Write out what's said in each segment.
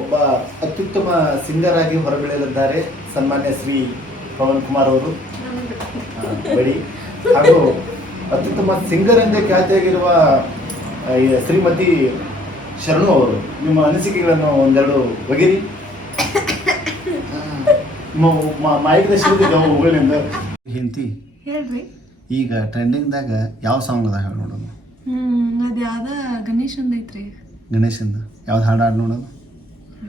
ಒಬ್ಬ ಅತ್ಯುತ್ತಮ ಸಿಂಗರ್ ಆಗಿ ಹೊರಬೀಳಲಿದ್ದಾರೆ ಸನ್ಮಾನ್ಯ ಶ್ರೀ ಪವನ್ ಕುಮಾರ್ ಅವರು. ಬಡಿ. ಹಾಗೂ ಅತ್ಯುತ್ತಮ ಸಿಂಗರ್ ಎಂದೇ ಖ್ಯಾತಿಯಾಗಿರುವ ಶ್ರೀಮತಿ ಶರಣು ಅವರು. ನಿಮ್ಮ ಅನಿಸಿಕೆಗಳನ್ನು ಒಂದೆರಡು ಒಗಿರಿ. ಹುಗಳಿಂದ ಹಿಂತಿ ಹೇಳ್ರಿ. ಈಗ ಟ್ರೆಂಡಿಂಗ್ದಾಗ ಯಾವ ಸಾಂಗ್ ಅದ ಹೇಳಿ ನೋಡೋಣ ಹ್ಮ್ ಅದ್ ಯಾವ್ದ ಗಣೇಶಂದ ಐತ್ರಿ ಗಣೇಶಂದ? ಯಾವ್ದು ಹಾಡು ಹಾಡು ನೋಡೋದು?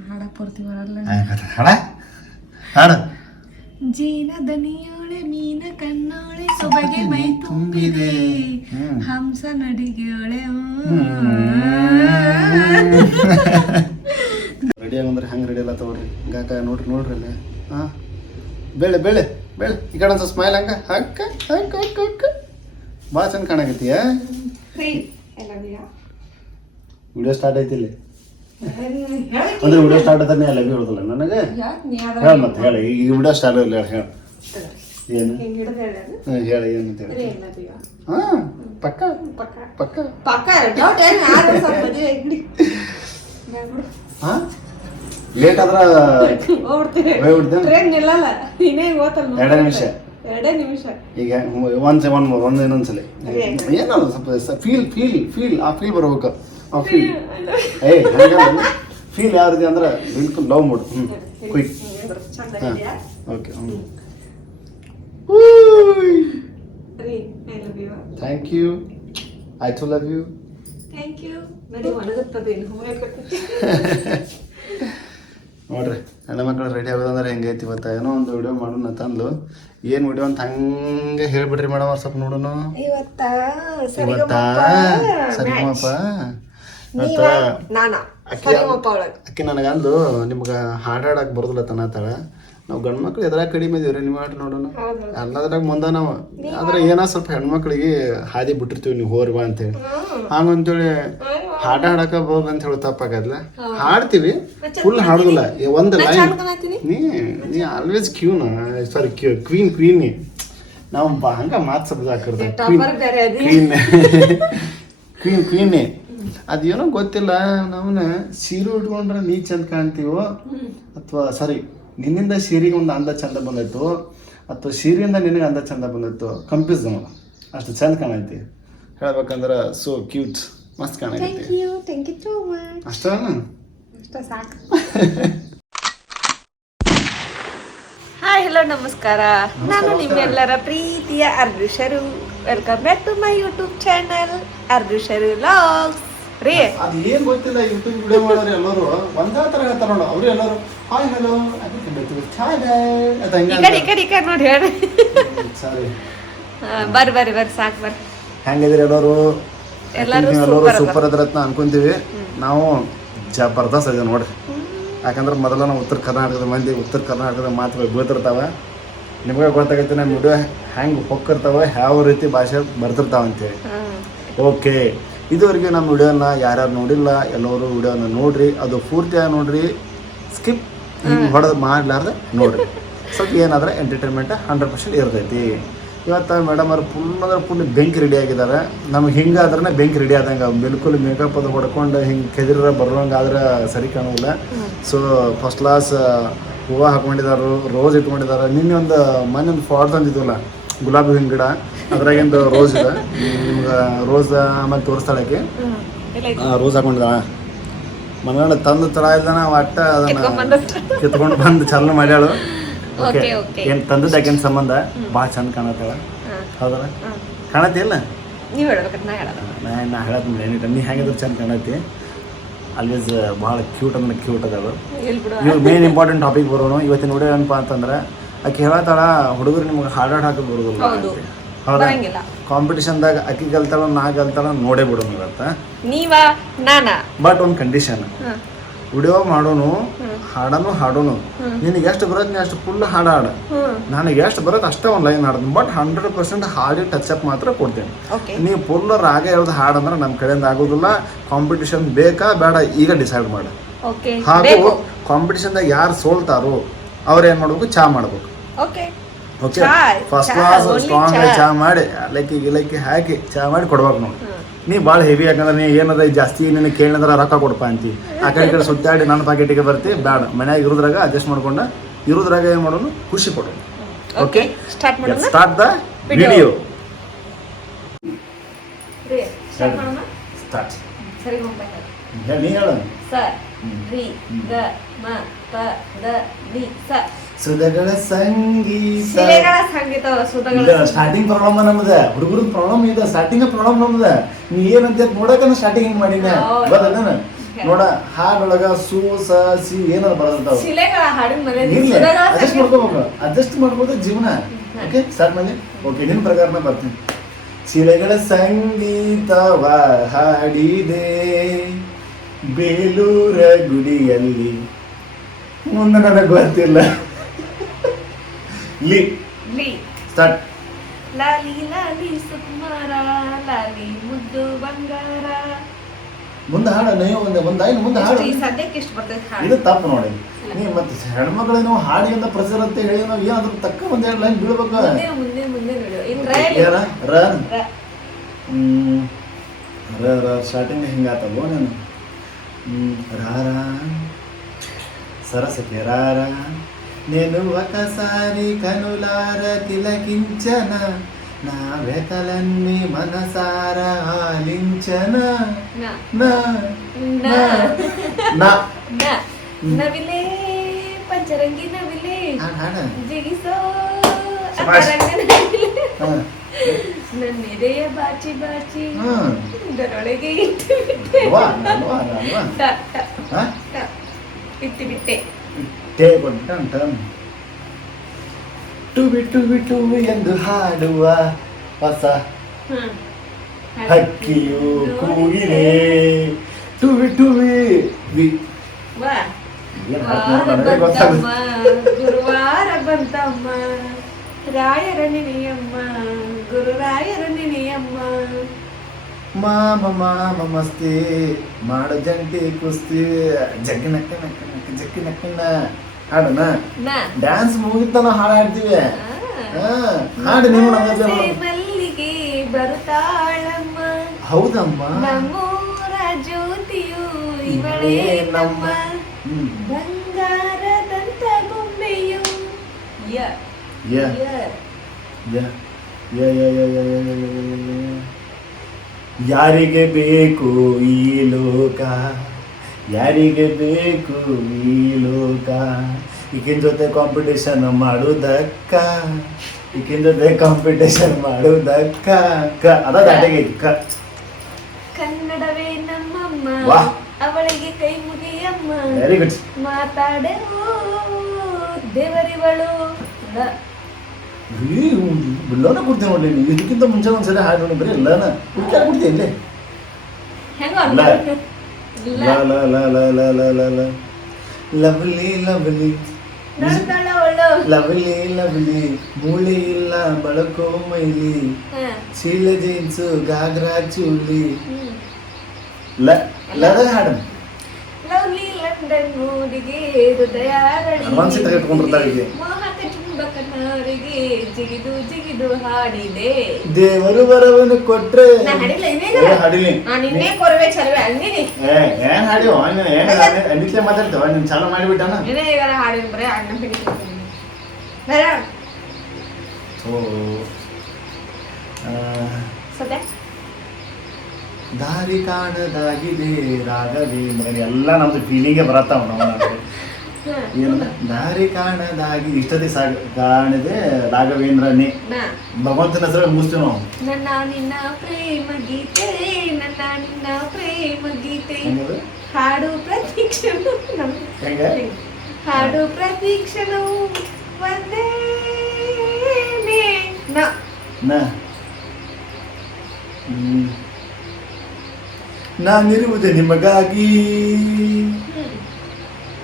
ಹಾಡಕ್ ಪೂರ್ತಿ ಬರಲ್ಲ. ಹಾಡ ಹಾಡು? ಜೀನ ದನಿಯೋಳೆ ಮೀನ ಕಣ್ಣೋಳೆ ಸೊಬಗೆ ಮೈ ತುಂಬಿದೆ. ಹಂಸ ನಡಿಗೆಯೋಳೆ ರೆಡಿ ಆಗಂದ್ರೆ ಹಂಗೆ ರೆಡಿ ಎಲ್ಲ ತಗೊಳ್ರಿ. ಗಾಕ ನೋಡ್ರಿ ನೋಡ್ರಿ ಅಲ್ಲೇ. ಹಾಂ. ಬೇಳೆ ಬೇಳೆ ಬೇಳೆ. ಈ ಕಡೆ ಒಂದು ಸ್ಮೈಲ್ ಹಂಗ. ಹಕ್ಕ ಹಕ್ಕ ಹಕ್ಕ ಹಕ್ಕ. ಭಾಳ ಚಂದ ಕಾಣಕತ್ತೀಯ? ವಿಡಿಯೋ ಸ್ಟಾರ್ಟ್ ಐತಿ ಇಲ್ಲಿ ಅಂದ್ರೆ ವಿಡಿಯೋ ಸ್ಟಾರ್ಟ್ ಆದ್ರೆ ಎಲ್ಲ ಹೇಳೋದಿಲ್ಲ ನನಗೆ? ಹೇಳ ಮತ್ತೆ ಹೇಳಿ. ಈಗ ವಿಡಿಯೋ ಸ್ಟಾರ್ಟ್ ಇಲ್ಲ ಹೇಳ ಏನು? ಹೇಳ ಏನಂತ ಹೇಳಿ. ಹಾಂ ಪಕ್ಕ ಪಕ್ಕ. ಹಾಂ? ಲೇಟ್ ಆದ್ರ ಎರಡೇ ನಿಮಿಷ. ಎರಡೇ ನಿಮಿಷ. ಈಗ ಒಂದ್ ಒನ್ ಮೂರ್ ಒಂದ್ ಇನ್ನೊಂದ್ಸಲಿ. ಏನೋ? ಸ್ವಲ್ಪ ಫೀಲ್ ಫೀಲ್ ಫೀಲ್ ಆ ಫೀಲ್ ಬರ್ಬೇಕು. ಫೀಲ್ ಏ ಫೀಲ್ ಯಾವ ರೀತಿ ಅಂದ್ರೆ ಬಿಲ್ಕುಲ್ ಲವ್ ಮೂಡ್ ಹ್ಞೂ ಕ್ವಿಕ್ ಚಂದ ಹಾಂ ಓಕೆ ಹ್ಞೂ ರೀ I love you thank you I too love you thank you ಮಕ್ಕಳು ನೋಡ್ರಿ ರೆಡಿ ಆಗೋದಂದ್ರೆ ಹೆಂಗೈತಿ ಇವತ್ತು ಏನೋ ಒಂದು ವಿಡಿಯೋ ಮಾಡೋಣ ತಂದು. ಏನು ವಿಡಿಯೋ ಅಂತ ಹಂಗೆ ಹೇಳ್ಬಿಡ್ರಿ ಮೇಡಮ್ ಸ್ವಲ್ಪ ನೋಡೋಣ. ಇವತ್ತಾ? ಇವತ್ತ? ಸರಿಗಮಪ್ಪ ನಾನ? ಅಕ್ಕಿ ನನಗಂದು ನಿಮ್ಗೆ ತನ ಬರೋದಿಲ್ಲ ತನ್ನತಾಳ ನಾವು ಗಂಡು ಮಕ್ಳು ಎದ್ರಾಗ ಕಡಿಮೆ ಇದೀವ್ರಿ ನಿಮ್ಮ ಆಟ ನೋಡೋಣ ಎಲ್ಲದ್ರಾಗ ಮುಂದೆ ನಾವು ಆದ್ರೆ ಏನೋ ಸ್ವಲ್ಪ ಹೆಣ್ಮಕ್ಳಿಗೆ ಹಾದಿ ಬಿಟ್ಟಿರ್ತೀವಿ ನೀವು ಹೋರಿ ಬಾ ಅಂತೇಳಿ ಹಂಗಂತೇಳಿ ಹಾಡ ಹಾಡಕ ಬೋದು ಅಂತ ಹೇಳಿ ತಪ್ಪಾಗದ್ಲ ಹಾಡ್ತೀವಿ ಫುಲ್ ಹಾಡುದಿಲ್ಲ. ಒಂದ್ ಲೈನ್ ನೀ ನೀ ಆಲ್ವೇಸ್ ಕ್ಯೂನ ಸಾರಿ ಕ್ಯೂ ಕ್ವೀನ್ ಕ್ವೀನ್ ನೀ. ನಾವು ಬ- ಹಂಗ ಮಾತು ಶಬ್ದ ಕ್ವೀನ್ ಕ್ವೀನ್ ಕ್ವೀನ್ ಕ್ವೀನೇ ಅದೇನೋ ಗೊತ್ತಿಲ್ಲ ನಾವನ್ನ ಸೀರೆ ಉಟ್ಕೊಂಡ್ರೆ ನೀ ಚಂದ ಕಾಣ್ತೀವೋ? ಅಥವಾ ಸಾರಿ ನಿನ್ನಿಂದ ಸೀರೆಗೆ ಒಂದು ಅಂದ ಚಂದ ಬಂದಿತ್ತು ಅಥವಾ ಸೀರೆಯಿಂದ ನಿನಗೆ ಅಂದ ಚಂದ ಬಂದಾಯ್ತು ಕಂಪ್ಯೂಸ್ ನಮ್ಮ ಅಷ್ಟು ಚಂದ ಕಾಣೈತಿ. ಹೇಳ್ಬೇಕಂದ್ರೆ ಸೋ ಕ್ಯೂಟ್ ಮಸ್ತ್ ಕಾಣೈತಿ. ಅಷ್ಟ ಹಾಯ್ ಹಲೋ ನಮಸ್ಕಾರ. ನಾನು ನಿಮ್ಮೆಲ್ಲರ ಪ್ರೀತಿಯ ಅರ್ಜುಷರು welcome back to my YouTube channel ಅರ್ಜುಷರು logs ರೀ. ಅದು ಏನು ಗೊತ್ತಿಲ್ಲ ಯೂಟ್ಯೂಬ್ ವಿಡಿಯೋ ಮಾಡೋರು ಎಲ್ಲರೂ ಒಂದೇ ತರ ಹೇಳ್ತಾರ ನೋಡು. ಅವ್ರು ಎಲ್ಲರೂ ಹಾಯ್ ಹಲೋ ಈ ಕಡೆ ಈ ಕಡೆ ಈ ಕಡೆ ನೋಡಿ ಹೇಳ್ರಿ. ಸಾರಿ. ಬರ್ರಿ ಬರ್ರಿ ಬರ್ರಿ ಸಾಕು ಬರ್ರಿ. ಹೆಂಗಿದ್ರಿ ಎಲ್ಲರೂ? ಎಲ್ಲರೂ ಸೂಪರ್ ಅದ್ರತ್ನ ಅನ್ಕೊಂತೀವಿ. ನಾವು ಜಬರ್ದಸ್ತ್ ಅದ ನೋಡ್ರಿ. ಯಾಕಂದ್ರೆ ಮೊದಲ ನಾವು ಉತ್ತರ ಕರ್ನಾಟಕದ ಮಂದಿ ಉತ್ತರ ಕರ್ನಾಟಕದ ಮಾತುಗಳು ಬೀಳ್ತಿರ್ತಾವ. ನಿಮಗೆ ಗೊತ್ತಾಗೈತೆ ನಮ್ಮ ವಿಡಿಯೋ ಹೆಂಗೆ ಹೊಕ್ಕಿರ್ತಾವೆ ಯಾವ ರೀತಿ ಭಾಷೆ ಬರ್ತಿರ್ತಾವಂತೇಳಿ. ಓಕೆ ಇದುವರೆಗೆ ನಮ್ಮ ವಿಡಿಯೋನ ಯಾರ್ಯಾರು ನೋಡಿಲ್ಲ ಎಲ್ಲರೂ ವಿಡಿಯೋನ ನೋಡ್ರಿ. ಅದು ಪೂರ್ತಿಯಾಗಿ ನೋಡ್ರಿ. ಸ್ಕಿಪ್ ಹೊಡೆದು ಮಾಡಲಾರ್ದೆ ನೋಡ್ರಿ. ಸ್ವಲ್ಪ ಏನಾದ್ರೆ ಎಂಟರ್ಟೈನ್ಮೆಂಟ್ ಹಂಡ್ರೆಡ್ ಪರ್ಸೆಂಟ್ ಇರ್ತೈತಿ. ಇವತ್ತು ಮೇಡಮ್ ಅವ್ರು ಫುಲ್ ಅಂದ್ರೆ ಫುಲ್ ಬೆಂಕಿ ರೆಡಿ ಆಗಿದ್ದಾರೆ ನಮ್ಗೆ ಹಿಂಗಾದ್ರೆ ಬೆಂಕಿ ರೆಡಿ ಆದಂಗೆ. ಬಿಲ್ಕುಲ್ ಮೇಕಪ್ ಅದು ಹೊಡ್ಕೊಂಡು ಹಿಂಗೆ ಕೆದಿರ ಬರೋಂಗಾದ್ರೆ ಸರಿ ಕಾಣೋಲ್ಲ ಸೊ ಫಸ್ಟ್ ಕ್ಲಾಸ್ ಹೂವು ಹಾಕೊಂಡಿದ್ದಾರೆ ರೋಸ್ ಇಟ್ಕೊಂಡಿದ್ದಾರೆ ನಿನ್ನೆ ಒಂದು ಮೊನ್ನೆ ಒಂದು ಫಾಡ್ ತಂದಿದ್ವಲ್ಲ ಗುಲಾಬಿ ಹೂವಿನ ಗಿಡ. ಅದ್ರಾಗಿಂದು ರೋಸ್ ಇದೆ. ನಿಮ್ಗೆ ರೋಸ್ ಆಮೇಲೆ ತೋರಿಸ್ತಾಳಕ್ಕೆ. ರೋಸ್ ಹಾಕೊಂಡಿದ್ದಾಳ. ಮನೆಯೊಳಗೆ ತಂದು ತರ ಇಲ್ದಾನ ಒಟ್ಟ ಅದನ್ನ ಕಿತ್ಕೊಂಡು ಬಂದು ಚಾಲನೆ ಮಾಡ್ಯಾಳು. ಓಕೆ. ಏನು ತಂದದ್ದು ಯಾಕೆನ್ ಸಂಬಂಧ? ಭಾಳ ಚಂದ ಕಾಣತ್ತಾಳ ಹೌದಲ್ಲ? ಕಾಣತ್ತಿಲ್ಲ ಇಲ್ಲ? ನೀವು ನಾ ಹೇಳೋದು ನಾ ಹೇಳತ್ ಎನಿ ಟೈಮ್ ನೀ ಹೆಂಗಿದ್ರು ಚಂದ ಕಾಣತ್ತಿ. ಆಲ್ವೇಸ್ ಭಾಳ ಕ್ಯೂಟ್ ಅಂದ್ರೆ ಕ್ಯೂಟ್ ಅದಾವ ಬಿಡು. ಇವಾಗ ಮೇನ್ ಇಂಪಾರ್ಟೆಂಟ್ ಟಾಪಿಕ್ ಬರೋನು. ಇವತ್ತಿನ ವಿಡಿಯೋ ಏನಪ್ಪ ಅಂತಂದ್ರೆ ಆಕೆ ಹೇಳತ್ತಾಳ ಹುಡುಗರು ನಿಮ್ಗೆ ಹಾಡಾಡ್ ಹಾಕಿ ಬರೋದಿಲ್ಲ. ಹೌದು. ದಾಗ ಬರಂಗಿಲ್ಲ ಕಾಂಪಿಟಿಷನ್ದಾಗ ಅಕ್ಕಿ ಗೆಲ್ತಾಳ ನಾ ಗೆಲ್ತಾಳ ನೋಡೇ ಬಿಡೋನು ಇವತ್ತ. ನೀವ ನಾನಾ? ಬಟ್ ಒಂದು ಕಂಡೀಷನ್ ವಿಡಿಯೋ ಮಾಡೋನು ಹಾಡನು ಹಾಡೋನು. ನಿನಗೆ ಎಷ್ಟು ಬರುತ್ತೆ ನೀ ಅಷ್ಟು ಫುಲ್ ಹಾಡ ಹಾಡ. ನನಗೆ ಎಷ್ಟು ಬರುತ್ತೆ ಅಷ್ಟೇ ಒಂದು ಲೈನ್ ಹಾಡ್ತೀನಿ ಬಟ್ ಹಂಡ್ರೆಡ್ ಪರ್ಸೆಂಟ್ ಹಾಡಿ ಟಚ್ ಅಪ್ ಮಾತ್ರ ಕೊಡ್ತೀನಿ. ನೀವು ಫುಲ್ ರಾಗ ಹೇಳ್ದು ಹಾಡಂದ್ರೆ ನಮ್ಮ ಕಡೆಯಿಂದ ಆಗೋದಿಲ್ಲ. ಕಾಂಪಿಟೇಷನ್ ಬೇಕಾ ಬೇಡ ಈಗ ಡಿಸೈಡ್ ಮಾಡಿ. ಹಾಗೂ ಕಾಂಪಿಟಿಷನ್ದಾಗ ಯಾರು ಸೋಲ್ತಾರೋ ಅವ್ರು ಏನು ಮಾಡ್ಬೇಕು? ಚಾ ಮಾಡ್ಬೇಕು. Okay okay? ಚಾ, ಫಸ್ಟ್ ಚಾ, ಕ್ಲಾಸ್ only ಸ್ಟ್ರಾಂಗ್ ಚಾ. ಚಾ ಮಾಡಿ ಲೈಕಿ ಗಿಲಕ್ಕಿ ಹಾಕಿ ಚಾ ಮಾಡಿ ಕೊಡ್ಬೇಕು ನೋಡಿ. ನೀ ಭಾಳ ಹೆವಿ ಯಾಕಂದ್ರೆ ನೀ ಏನದ ಜಾಸ್ತಿ ನಿನಗೆ ಕೇಳಿದ್ರೆ ರೊಕ್ಕ ಕೊಡಪ್ಪ ಅಂತಿ. ಆ ಕಡೆ ಈ ಕಡೆ ಸುತ್ತಾಡಿ ನನ್ನ ಪಾಕೆಟಿಗೆ ಬರ್ತಿ ಬೇಡ. ಮನ್ಯಾಗ ಇರೋದ್ರಾಗ ಅಡ್ಜಸ್ಟ್ ಮಾಡ್ಕೊಂಡ ಇರೋದ್ರಾಗ ಏನು ಮಾಡೋದು ಖುಷಿ ಪಡೋದು ಓಕೆ ಸ್ಟಾರ್ಟ್ ಮಾಡೋಣ? Start the Video. ವಿಡಿಯೋ ರೀ ಸ್ಟಾರ್ಟ್ ಮಾಡೋಣ? ಸ್ಟಾರ್ಟ್ ಸರಿ ಹೋಗ್ಬೇಕು ನೀ ಹೇಳು. ಸ ರಿ ಗ ಮ ಪ ದ ನಿ ಸ. ಸುಧಗಳ ಸಂಗೀತ. ಶಿಲೆಗಳ ಸಂಗೀತ ಸುಧಗಳ ಸ್ಟಾರ್ಟಿಂಗ್ ಪ್ರಾಬ್ಲಮ್ ನಮ್ದ. ಹುಡುಗರು ಪ್ರಾಬ್ಲಮ್ ಇದೆ ಸ್ಟಾರ್ಟಿಂಗ್ ಪ್ರಾಬ್ಲಮ್ ನಮ್ದ. ನೀ ಏನಂತ ನೋಡಕನ ಸ್ಟಾರ್ಟಿಂಗ್ ಹಿಂಗ್ ಮಾಡಿನ. ನೋಡ ಹಾಡೊಳಗ ಸು ಸ ಸಿ ಏನಾರ ಬರ್ತಂತಾವ? ಶಿಲೆಗಳ ಹಾಡಿನ ಮನೆ ಇರ್ಲಿ ಅಡ್ಜಸ್ಟ್ ಮಾಡ್ಕೋಬೇಕು. ಅಡ್ಜಸ್ಟ್ ಮಾಡ್ಬೋದು ಜೀವನ. ಓಕೆ ಸರ್ ಮೇಲೆ ಓಕೆ ನಿನ್ನ ಪ್ರಕಾರನ ಬರ್ತೀನಿ. ಶಿಲೆಗಳ ಸಂಗೀತವ ಹಾಡಿದೆ. ಬೇಲೂರ ಗುಡಿಯಲ್ಲಿ. ಮುಂದೆ ನನಗೆ ಗೊತ್ತಿಲ್ಲ. ಲಿ. ಲಿ. ಸ್ಟಾರ್ಟ್ ಲಾಲಿ ಲಾಲಿ ಸುಕುಮಾರ ಲಾಲಿ ಮುದ್ದು ಬಂಗಾರ. ಮುಂದೆ ಹಾಡು ನೀವು ಒಂದು ಒಂದು ಐನು ಮುಂದೆ ಹಾಡು. ಈ ಸದ್ಯಕ್ಕೆ ಎಷ್ಟು ಬರ್ತೈತೆ ಇದು ಹಾಡು ತಪ್ಪು ನೋಡಿ. ನೀ ಮತ್ತೆ ಹಾಡಿ ಹಾಡಿಯಿಂದ ಪ್ರಚಾರ ಅಂತ ಹೇಳಿ ನಾವು ಏನಾದ್ರೂ ತಕ್ಕ ಒಂದು ಎರಡು ಲೈನ್ ಬೀಳ್ಬೇಕು? ಮುಂದೆ ಮುಂದೆ ಮುಂದೆ ಏನ ರನ್. ರ- ರ ರ ಸ್ಟಾರ್ಟಿಂಗ್ ಹಿಂಗಾತವೋ ನಾನು? ಹ್ಮ್. ರಾರ ಸರಸಕ್ಕೆ ರಾರ నేను ఒకసారి కనులార తిలకించన నా వెతలన్నీ మనసార ఆలించన? నా. బిట్టే ಬಾಚಿ ಟೇ ಟು ಟುಬಿ ಟುಬಿ ಟುಬಿ ಎಂದು ಹಾಡುವ ಹೊಸ. ಹಕ್ಕಿಯು ಕೂಗಿರೆ ಟುಬಿ ಟುಬಿ ವಿ. ಗುರುವಾರ ಬಂತಮ್ಮ ರಾಯರ ನೆನೆಯಮ್ಮ ಗುರುರಾಯರ ನೆನೆಯಮ್ಮ ಮಾಮ ಮಾಮ ಮಸ್ತಿ ಮಾಡ ಜಂಟಿ ಕುಸ್ತಿ. ಜಗ್ಗಿ ನಕ್ಕ ನಕ್ಕ ನಕ್ಕ ಜಗ್ಗಿ ಹಾಡನ ಡ್ಯಾನ್ಸ್ ಮುಗಿತನ ಹಾಡು ಹಾಡ್ತೀವಿ ಆ. ಹಾ. ಹಾಡು ನೀವು. ಮಲ್ಲಿಗೆ ಬರುತ್ತಾಳಮ್ಮ. ಹೌದಮ್ಮ. ನಮ್ಮೂರ ಜ್ಯೋತಿಯು ಇವಳೇ ನಮ್ಮ. ಬಂಗಾರದಂತ ಗೊಂಬೆಯು. ಯ. ಯ. ಯ ಯ ಯ ಯ ಯ ಯ ಯ ಯ. ಯಾರಿಗೆ ಬೇಕು ಈ ಲೋಕ? ಯಾರಿಗೆ ಬೇಕು ಈ ಲೋಕ? ಈಗಿನ ಜೊತೆ ಕಾಂಪಿಟೇಷನ್ ಮಾಡುವುದಕ್ಕ? ಈಗಿನ ಜೊತೆ ಕಾಂಪಿಟೇಷನ್ ಮಾಡುವುದಕ್ಕ? ಕ ಅದ ಕ. ಕನ್ನಡವೇ ನಮ್ಮಮ್ಮ ವಾಹ್. ಅವಳಿಗೆ ಕೈ ಮುಗಿಯಮ್ಮ. Very good ಮಾತಾಡೆ ದೇವರಿವಳು. ಲ. ಲೋನ ಕೊಡ್ತೀನಿ ನೋಡ್ಲಿ ನೀವು ಇದಕ್ಕಿಂತ ಮುಂಚೆ ಒಂದ್ಸಲ ಹಾಡು ಬರೀ ಲನ ಹುಡುಕಿ ಹಾಕ್ಬಿಡ್ತೀನಿ ಹೆಂಗೋ ಲ. ಲ. ಲ ಲ ಲ ಲ ಲ ಲ ಲ ಲ ಲವ್ಲಿ ಲವ್ಲಿ ನೋಡ್ತಾಳವಳು. ಲವ್ಲಿ ಲವ್ಲಿ ಮೂಳೆ ಇಲ್ಲ ಬಳಕೋ ಮೈಲಿ ಹ. ಚೀಲ ಜೀನ್ಸು ಗಾಗ್ರಾ ಚೂಲಿ ಹ್ಮ್. ಲ ಲದಾಗ ಹಾಡು ಲವ್ಲಿ ಲಂಡನ್ ಊರಿಗೆ ಹೃದಯ ಮನ್ಸಿ ತೆಗೆದುಕೊಂಡಿರ್ತಾಳೆ ಈಗ. ಚುಂಬಕನವರಿಗೆ ಜಿಗಿದು ಜಿಗಿದು ಹಾಡಿದೆ. ದೇವರು ವರವನ್ನು ಕೊಟ್ರೆ ಮಾತಾಡ್ತೇವೆ ಹಾಡಿಲ್ಲ ಏ, ಇನ್ನೇನು ಹಾಡಿಲಿ. ನಾನು ಇನ್ನೇ ಕೊರವೆ ಚಲವೆ ಅಂದಿನಿ ಏ ಏನ್ ಹಾಡಿವ ಏನ್ ನಿತ್ಯ ಮಾತಾಡ್ತೇವ ನೀನ್ ಚಾಲು ಮಾಡಿಬಿಟ್ಟಾನ? ಇನ್ನೇ ಈಗ ಹಾಡಿನ ಬರೀ ಅಣ್ಣ ಬಿಡಿ ಬೇಡ. ಓ. ಆ, ಸದ್ಯ ದಾರಿ ಕಾಣದಾಗಿದೆ ರಾಗವೇಂದ್ರ ಎಲ್ಲ ನಮ್ದು ಫೀಲಿಂಗೇ ಬರತ್ತಾವ ನಾವು ಏನಂದ್ರೆ ದಾರಿ ಕಾಣದಾಗಿ ಇಷ್ಟದಿ ಸಾಗ ಕಾಣದೆ ರಾಘವೇಂದ್ರನೇ. ಭಗವಂತನ ಹೆಸರು ಮುಗಿಸ್ತು ನಾವು ನನ್ನ ನಿನ್ನ ಪ್ರೇಮ ಗೀತೆ ನನ್ನ ನಿನ್ನ ಪ್ರೇಮ ಗೀತೆ. ಹಾಡು ಪ್ರತೀಕ್ಷಣ ಹೆಂಗ? ಹಾಡು ಪ್ರತೀಕ್ಷಣವು ಒಂದೇ. ನಾನಿರುವುದೇ ನಿಮಗಾಗಿ.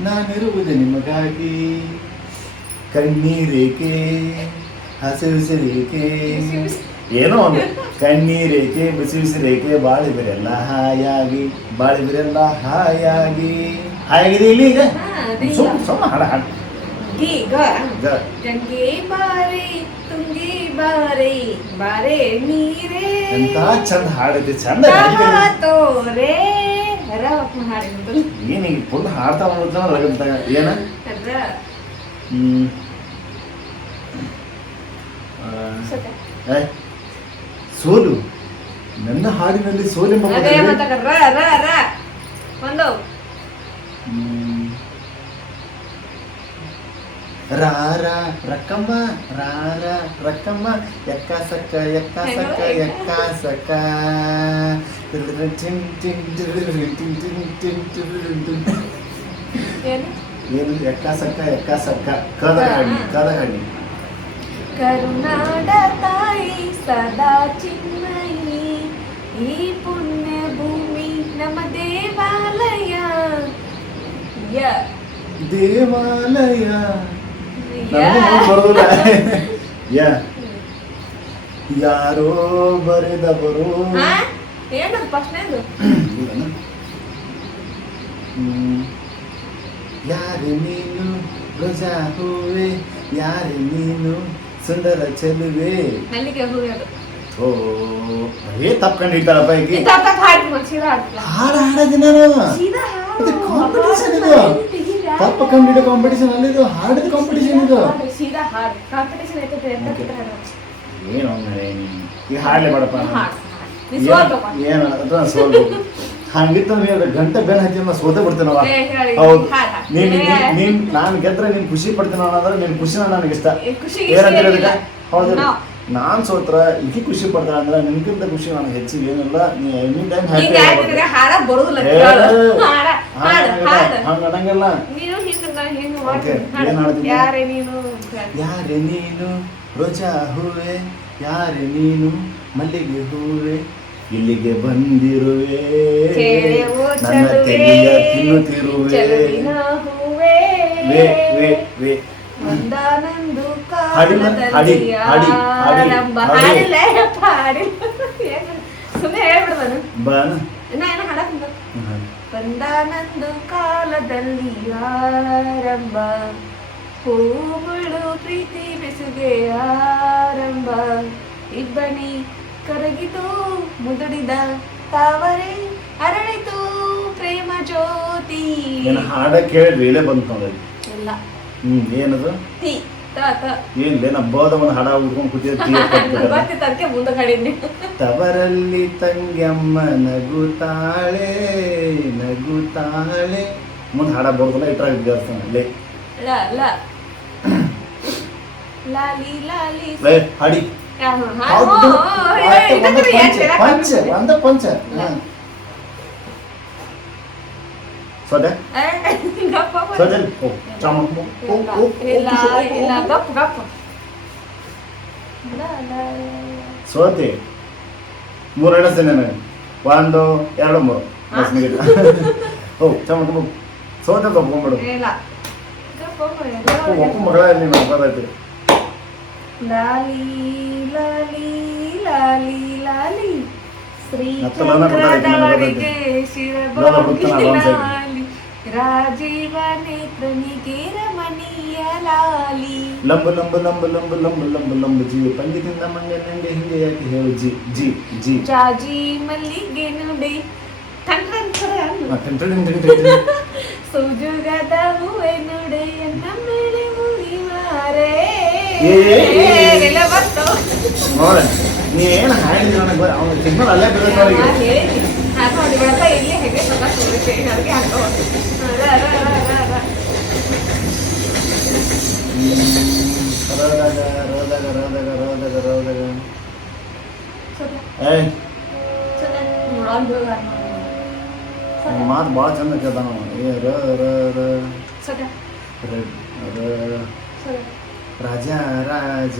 ನಾನಿರುವುದು ನಿಮಗಾಗಿ. ಕಣ್ಣೀರೇಕೆ? ಹಸಿರುಸಿರೇಕೆ ಏನೋ ಒಂದು ಕಣ್ಣೀರೇಕೆ ಬಿಸಿಬಿಸಿರೇಕೆ ಬಾಳಿಬಿರೆಲ್ಲ ಹಾಯಾಗಿ ಬಾಳಿಬಿರೆಲ್ಲ ಹಾಯಾಗಿ. ಹಾಯಾಗಿದೆ ಇಲ್ಲಿ ಈಗ? ಸುಮ್ ಸುಮ್ಮ ಹಾಡ ಹಾಡ. ಎಂತ ಚಂದ ಹಾಡಿದೆ ಚಂದ ತೋರೆ. ಏನ ಫುಲ್ ಹಾಡ್ತಾ ಮಾಡ್ತಾನ ಲಗಂತ ಏನ? ಹ್ಮ್. ಸೋಲು. ನನ್ನ ಹಾಡಿನಲ್ಲಿ ಸೋಲೆಂಬ ಹ್ಮ್. ರಾರ ರಕ್ಕಮ್ಮ ರಾರ ರಕ್ಕಮ್ಮ ಎಕ್ಕ ಸಕ್ಕ ಎಕ್ಕ ಸಕ್ಕ ಎಕ್ಕ ಸಕ್ಕ ಏನು? ಎಕ್ಕ ಸಕ್ಕ ಎಕ್ಕ ಸಕ್ಕ ಕದಹಳ್ಳಿ ಕದಹಳ್ಳಿ ಕರುನಾಡ ತಾಯಿ ಸದಾ ಚಿನ್ಮಯಿ. ಈ ಪುಣ್ಯ ಭೂಮಿ ನಮ್ಮ ದೇವಾಲಯ. ದೇವಾಲಯ. ನನಗೂ ಬರೋದಿಲ್ಲ. ಯ ಯಾರೋ ಬರೆದವರು. ಯಾರು ನೀನು ರೋಜಾ ಹೂವೆ? ಯಾರು ನೀನು ಸುಂದರ ಚೆಲುವೆ? ಓ ಬರೇ ತಪ್ಕೊಂಡು ಹಿಡ್ತಾಳಪ್ಪ ಈಗ ಹಾಡು ಹಾಡೋದು ನಾನು. ಹಾಡು. ಇದು. ತಪ್ಪ ಕಂಪ್ಲೀಟ್ ಕಾಂಪಿಟೇಷನ್ ಅಲ್ಲಿ ಇದು ಹಾರ್ಡ್ ಕಾಂಪಿಟೇಷನ್ ಇದು. ಸೀದಾ ಹಾರ್ಡ್ ಕಾಂಪಿಟೇಷನ್ ಐತೆ ಅಂತ ಕಿತ್ತಾಡ ಏನು ಅಂದ್ರೆ ಈಗ ಹಾಡ್ಲೇ ಮಾಡಪ್ಪ ಏನು ಅದು ಸೋಲ್ಬೇಕು ಹಂಗಿತ್ತಂದ್ರೆ ಗಂಟೆ ಬೆನ್ ಹಚ್ಚಿ ನಾ ಸೋತೆ ಬಿಡ್ತೇನವ ಹೌದು. ನೀನ್ ನೀನ್ ನಾನು ಗೆದ್ರೆ ನೀನ್ ಖುಷಿ ಪಡ್ತೀನವ ಅಂದ್ರೆ ನಿನ್ ಖುಷಿನ ನನಗೆ ಇಷ್ಟ ಏನಂತ ಹೇಳಿದ್ರೆ ಹೌದು. ನಾನ್ ಸೋತ್ರ ಇಕಿ ಖುಷಿ ಪಡ್ತಾಳೆ ಅಂದ್ರೆ ನಿನ್ಕಿಂತ ಖುಷಿ ನನಗೆ ಹೆಚ್ಚಿಗೆ ಏನಿಲ್ಲ. ನೀ ಎನಿ ಟೈಮ್ ಹ್ಯಾಪಿ ಯಾರೇ ನೀನು? ರೋಜಾ ಹೂವೆ ಯಾರೇ ನೀನು? ಮಲ್ಲಿಗೆ ಹೂವೆ ಇಲ್ಲಿಗೆ ಬಂದಿರುವೆ. ನನ್ನ ತೆಗೆಯ ತಿನ್ನುತ್ತಿರುವೆ. ಹೇಳ್ಬಿಡ್ದಾನು ಬಾನ ಇನ್ನ ಏನೋ ಹಾಡಕ್ ಒಂದಾನೊಂದು ಕಾಲದಲ್ಲಿ ಆರಂಭ. ಹೂಗಳು ಪ್ರೀತಿ ಬೆಸುಗೆ ಆರಂಭ. ಇಬ್ಬನಿ ಕರಗಿತು ಮುದುಡಿದ ತಾವರೆ ಅರಳಿತು ಪ್ರೇಮ ಜ್ಯೋತಿ. ಹಾಡ ಕೇಳಿ ವೇಳೆ ಬಂತು ಇಲ್ಲ. ಹ್ಮ್ ಏನದು? ಏನ್ಲೇ ನಮ್ಮ ಬೋಧವನ ಹಡ ಹುಡ್ಕೊಂಡು ಕೂತಿದ್ದೆ ತವರಲ್ಲಿ ತಂಗ್ಯಮ್ಮನ ನಗುತ್ತಾಳೆ ನಗುತ್ತಾಳೆ. ಮುಂದೆ ಹಾಡ ಬರ್ದಲ್ಲ ಇಟ್ರಾಗ ದೇವಸ್ಥಾನ ದೇವಸ್ಥಾನದಲ್ಲಿ ಹಾಡಿ. ಪಂಚ ಒಂದು ಪಂಚ. Sode? Eh, enggak apa-apa. Sode? Oh, camok mo. Oh, oh, oh. Ila, gapo, gapo. ಸೋತಿ ಮೂರು ಎಣಿಸ್ತೇನೆ ನಾನು ಒಂದು ಎರಡು ಮೂರು ಓ ಚಮಕ್ ಸೋತೆ ಒಪ್ಕೊಂಬಿಡು ಒಪ್ಪು ಮಗಳ ಇಲ್ಲಿ ಒಪ್ಪದೈತಿ ಲಾಲಿ ಲಾಲಿ ಲಾಲಿ ಲಾಲಿ ಶ್ರೀ ಚಕ್ರದವರಿಗೆ ಶಿರಬಾಗಿಲಾಗಿ ಕೊಡ್ತಾನೆ, ಆರಾಮ್ ಸರಿ. ಶಿರಬಾಗಿ ರಾಜೀವ ನೇತ್ರನಿಗೆ ರಮಣೀಯ ಲಾಲಿ ಲಂಬು ಲಂಬು ಲಂಬು ಲಂಬು ಲಂಬು ಲಂಬು ಲಂಬು ಜಿ. ಪಂಡಿತಿಂದ ಮಂಗ ನಂಗೆ ಹಿಂಗೆ ಯಾಕೆ ಹೇಳು? ಜಿ ಜಿ ಜಿ. ಜಾಜಿ ಮಲ್ಲಿಗೆ ನುಡಿ. ಸುಜುಗದ ಹೂವೆ ನುಡೆ ಎನ್ನ ಮೇಲೆ ಮುರಿವಾರೆ ನೋಡ ನೀ ಏನು ಹಾಡಿದ್ರಿ ನನಗೆ? ಅವ್ನ ಸಿಗ್ನಲ್ ಅಲ್ಲೇ ಬೀಳುತ್ತೆ ಅವರಿಗೆ ਤੁਹਾਡੇ ਵਾਲਾ ਤਾਂ ਏਰੀਆ ਹੈਗੇ ਪਤਾ ਤੁਹਾਨੂੰ ਕਿਹੜੇ ਨਾਲ ਕਿ ਆਟੋ ਰਾ ਰਾ ਰਾ ਰਾ ਰਾ ರೋದಾಗ ರೋದಾಗ ರೋದಾಗ ರೋದಾಗ ರೋದಾಗ ಏ ಮಾತು ಭಾಳ ಚಂದ ಕೇಳ್ತಾನ ಏ ರ ರ ರ ರಾಜ ರಾಜ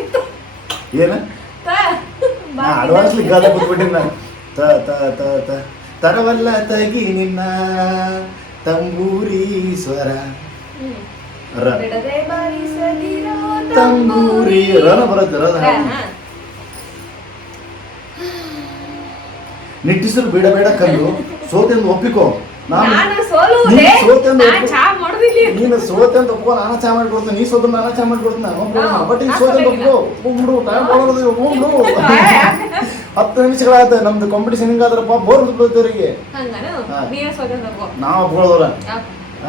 ಏನ. ನಾ ಅಡ್ವಾನ್ಸ್ಲಿ ಗಾದ ಕೂತ್ಬಿಟ್ಟಿನ ತ ತ ತ ತ. ತರವಲ್ಲ ತಗಿ ನಿನ್ನ ತಂಬೂರಿ ಸ್ವರ. ರ. ತಂಬೂರಿ. ರನ ಬರುತ್ತೆ ರ. ನಿಟ್ಟಿಸಲು ಬೇಡ ಬೇಡ ಕಲ್ಲು ಸೋತೆಂದು ಒಪ್ಪಿಕೋ. ನಾನು ನಾನು ಸೋಲುವುದೇ ನೀನು ಚಾ ಮಾಡುದಿಲ್ಲ. ನೀನು ಸೋತೆ ಅಂತ ಒಪ್ಕೋ ನಾನು ಚಾ ಮಾಡ್ಕೊಡ್ತೀನಿ. ನೀ ಸೋತ ನಾನು ಚಾ ಮಾಡ್ಕೊಡ್ತೀನಿ. ನಾನು ಬಟ್ ಈಗ ನಾ ಸೋತೆ. ಒಪ್ಕೋ. ಹೋಗ್ಬಿಡು ಟೈಮ್ ಮಾಡೋದು ಹೋಗ್ಬಿಡು ಹತ್ತು ನಿಮಿಷಗಳಾಯ್ತು ನಮ್ದು ಕಾಂಪಿಟೇಷನ್ ಹಿಂಗಾದ್ರಪ್ಪ ಬೋರ್ ಬಿದ್ದವರಿಗೆ ಅವರಿಗೆ. ನೀವೇ ಒಪ್ಕೊಳ್ಳೋದ್ರ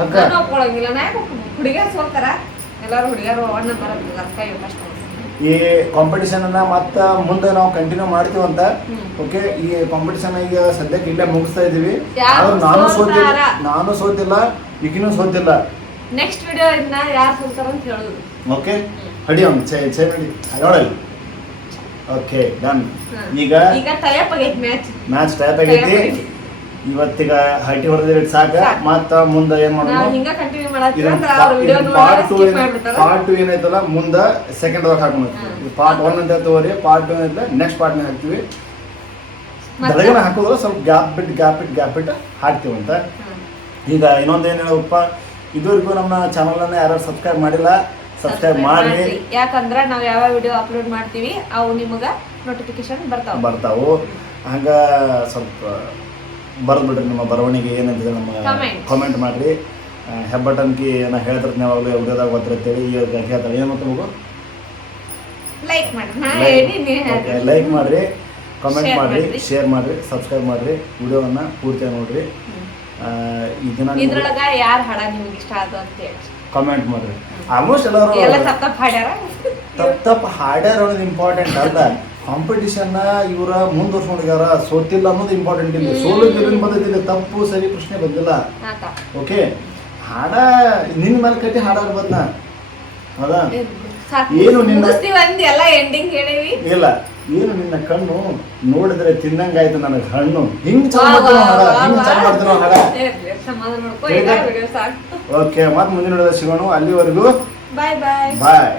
ಅಕ್ಕ. ನಾನು ಯಾಕೆ ಸೋಲ್ತಾರ? ಎಲ್ಲಾರು ಹುಡುಗಿಯರು ಅಣ್ಣ ಬರೋದಿಲ್ಲ ಕೈ ಕಷ್ಟ ಈ ಕಾಂಪಿಟೇಷನ್ ಅನ್ನ ಮತ್ತ ಮುಂದೆ ನಾವು ಕಂಟಿನ್ಯೂ ಮಾಡ್ತೀವಂತ ಅಂತ. ಓಕೆ ಈ ಕಾಂಪಿಟೇಷನ್ ಈಗ ಸದ್ಯಕ್ಕೆ ಇಲ್ಲೇ ಮುಗಿಸ್ತಾ ಇದೀವಿ. ಆದ್ರೆ ನಾನು ಸೋತಿಲ್ಲ ನಾನು ಸೋತಿಲ್ಲ ಈಗಿನೂ ಸೋತಿಲ್ಲ. ನೆಕ್ಸ್ಟ್ ವಿಡಿಯೋ ಇದನ್ನ ಯಾರು ಸೋತಾರ ಅಂತ ಹೇಳೋದು. ಓಕೆ ಹಡಿ ಅವ್ನು ಚೈ ಚೈ ನಡಿ. ನೋಡಲ್ಲ. ಓಕೆ ಡನ್ ಈಗ ಈಗ ಟೈಪ್ ಆಗೈತಿ ಮ್ಯಾಚ್ ಮ್ಯಾಚ್ ಟೈಪ್ ಆಗೈತಿ. ಇವತ್ತಿಗ ಹಟ್ಟಿ ಹೊಡೆದಿಟ್ಟು ಸಾಕ. ಮತ್ತ ಮುಂದೆ ಏನ್ ಮಾಡ್ಬೋದು ಮಾಡೋದು ಪಾರ್ಟ್ ಟು ಪಾರ್ಟ್ ಟು ಏನೈತಲ್ಲ ಮುಂದೆ ಸೆಕೆಂಡ್ ವರ್ಕ್ ಹ್ಮ್. ಪಾರ್ಟ್ ಒನ್ ಅಂತ ತಗೋರಿ ಪಾರ್ಟ್ ಟು ಏನೈತಲ್ಲ ನೆಕ್ಸ್ಟ್ ಪಾರ್ಟ್ನ ಹಾಕ್ತಿವಿ. ಮತ್ತೆ? ಬೆಳಗ್ಗೆ ಹಾಕೋದ್ರೆ ಸ್ವಲ್ಪ ಗ್ಯಾಪ್ ಬಿಟ್ಟು ಗ್ಯಾಪ್ ಬಿಟ್ಟು ಗ್ಯಾಪ್ ಬಿಟ್ಟು ಹಾಕ್ತೀವಂತ. ಈಗ ಇನ್ನೊಂದು ಏನು ಹೇಳಪ್ಪ ಇದುವರೆಗೂ ನಮ್ಮ ಚಾನಲನ್ನು ಯಾರು ಸಬ್ಸ್ಕ್ರೈಬ್ ಮಾಡಿಲ್ಲ ಸಬ್ಸ್ಕ್ರೈಬ್ ಮಾಡಿ ಯಾಕಂದ್ರೆ ನಾವು ಯಾವ ವಿಡಿಯೋ ಅಪ್ಲೋಡ್ ಮಾಡ್ತೀವಿ ಅವು ನಿಮಗೆ ನೋಟಿಫಿಕೇಶನ್ ಬರ್ತಾವ. ಬರ್ತಾವು. ಹಂಗ ಸ್ವಲ್ಪ ಬರ್ದ್ಬಿಡ್ರಿ ನಿಮ್ಮ ಬರವಣಿಗೆ ಏನಂತಿದೆ ನಮ್ಮ. ಕಾಮೆಂಟ್ ಮಾಡ್ರಿ. ಆ, ಹೆಬ್ಬಟ್ಟನ್ಕಿ ಏನೋ ಹೇಳ್ತಿರ್ತೀನಿ ಯಾವಾಗಲೂ ವಿಡಿಯೋದಾಗ ಗೊತ್ತಿರ್ತೇಳಿ ಈಗ ಹೇಳ್ತಾರೆ. ಏನು ಮತ್ತೆ ಮಗು? ಲೈಕ್ ಮಾಡ್ರಿ ಕಾಮೆಂಟ್ ಮಾಡಿರಿ. ಶೇರ್ ಮಾಡಿರಿ ಸಬ್ಸ್ಕ್ರೈಬ್ ಮಾಡಿರಿ. ವಿಡಿಯೋವನ್ನ ಪೂರ್ತಿ ನೋಡಿರಿ. ದಿನ ಇದ್ರೊಳಗ ಯಾರ ಹಾಡ ನಿಮ್ಗೆ ಇಷ್ಟ ಆದ ಅಂತ ಹೇಳಿ. ಕಾಮೆಂಟ್ ಮಾಡಿರಿ. ಆಲ್ಮೋಸ್ಟ್ ಎಲ್ಲರೂ ಎಲ್ಲ ತಪ್ಪ ಹಾಡ್ಯಾರ? ತಪ್ಪ ತಪ್ಪ ಹಾಡ್ಯಾರ ಅನ್ನೋದು ಇಂಪಾರ್ಟೆಂಟ್ ಅಲ್ಲ ಕಾಂಪಿಟಿಷನ್ ಇವರ ಮುಂದುವರ್ಸ್ಕೊಂಡಿದಾರ ಸೋತಿಲ್ಲ ಅನ್ನೋದು ಇಂಪಾರ್ಟೆಂಟ್ ಇಲ್ಲ. ಸೋಲು ಗೆಲುವಿನ ಬಂದಿಲ್ಲ ತಪ್ಪು ಸರಿ ಪ್ರಶ್ನೆ ಬಂದಿಲ್ಲ. ಓಕೆ ಹಾಡ ನಿನ್ನ ಮೇಲೆ ಕಟ್ಟಿ ಹಾಡಾಗ ಬದ್ನ ಹೌದಾ? ಏನು ನಿನ್ನ- ಇಲ್ಲ. ಏನು ನಿನ್ನ ಕಣ್ಣು ನೋಡಿದ್ರೆ ತಿನ್ನಂಗಾಯ್ತು ನನಗೆ ಹಣ್ಣು. ಹಿಂಗ್ ಮಾಡ್ತೀನೋ ಹಾಡ. ಹಿಂಗ್ ಮಾಡ್ತೀನೋ ಹಾಡ. ಓಕೆ ಮತ್ತೆ ಮುಂದಿನ ಸಿಗೋಣ. ಅಲ್ಲಿವರೆಗೂ ಬಾಯ್ ಬಾಯ್ ಬಾಯ್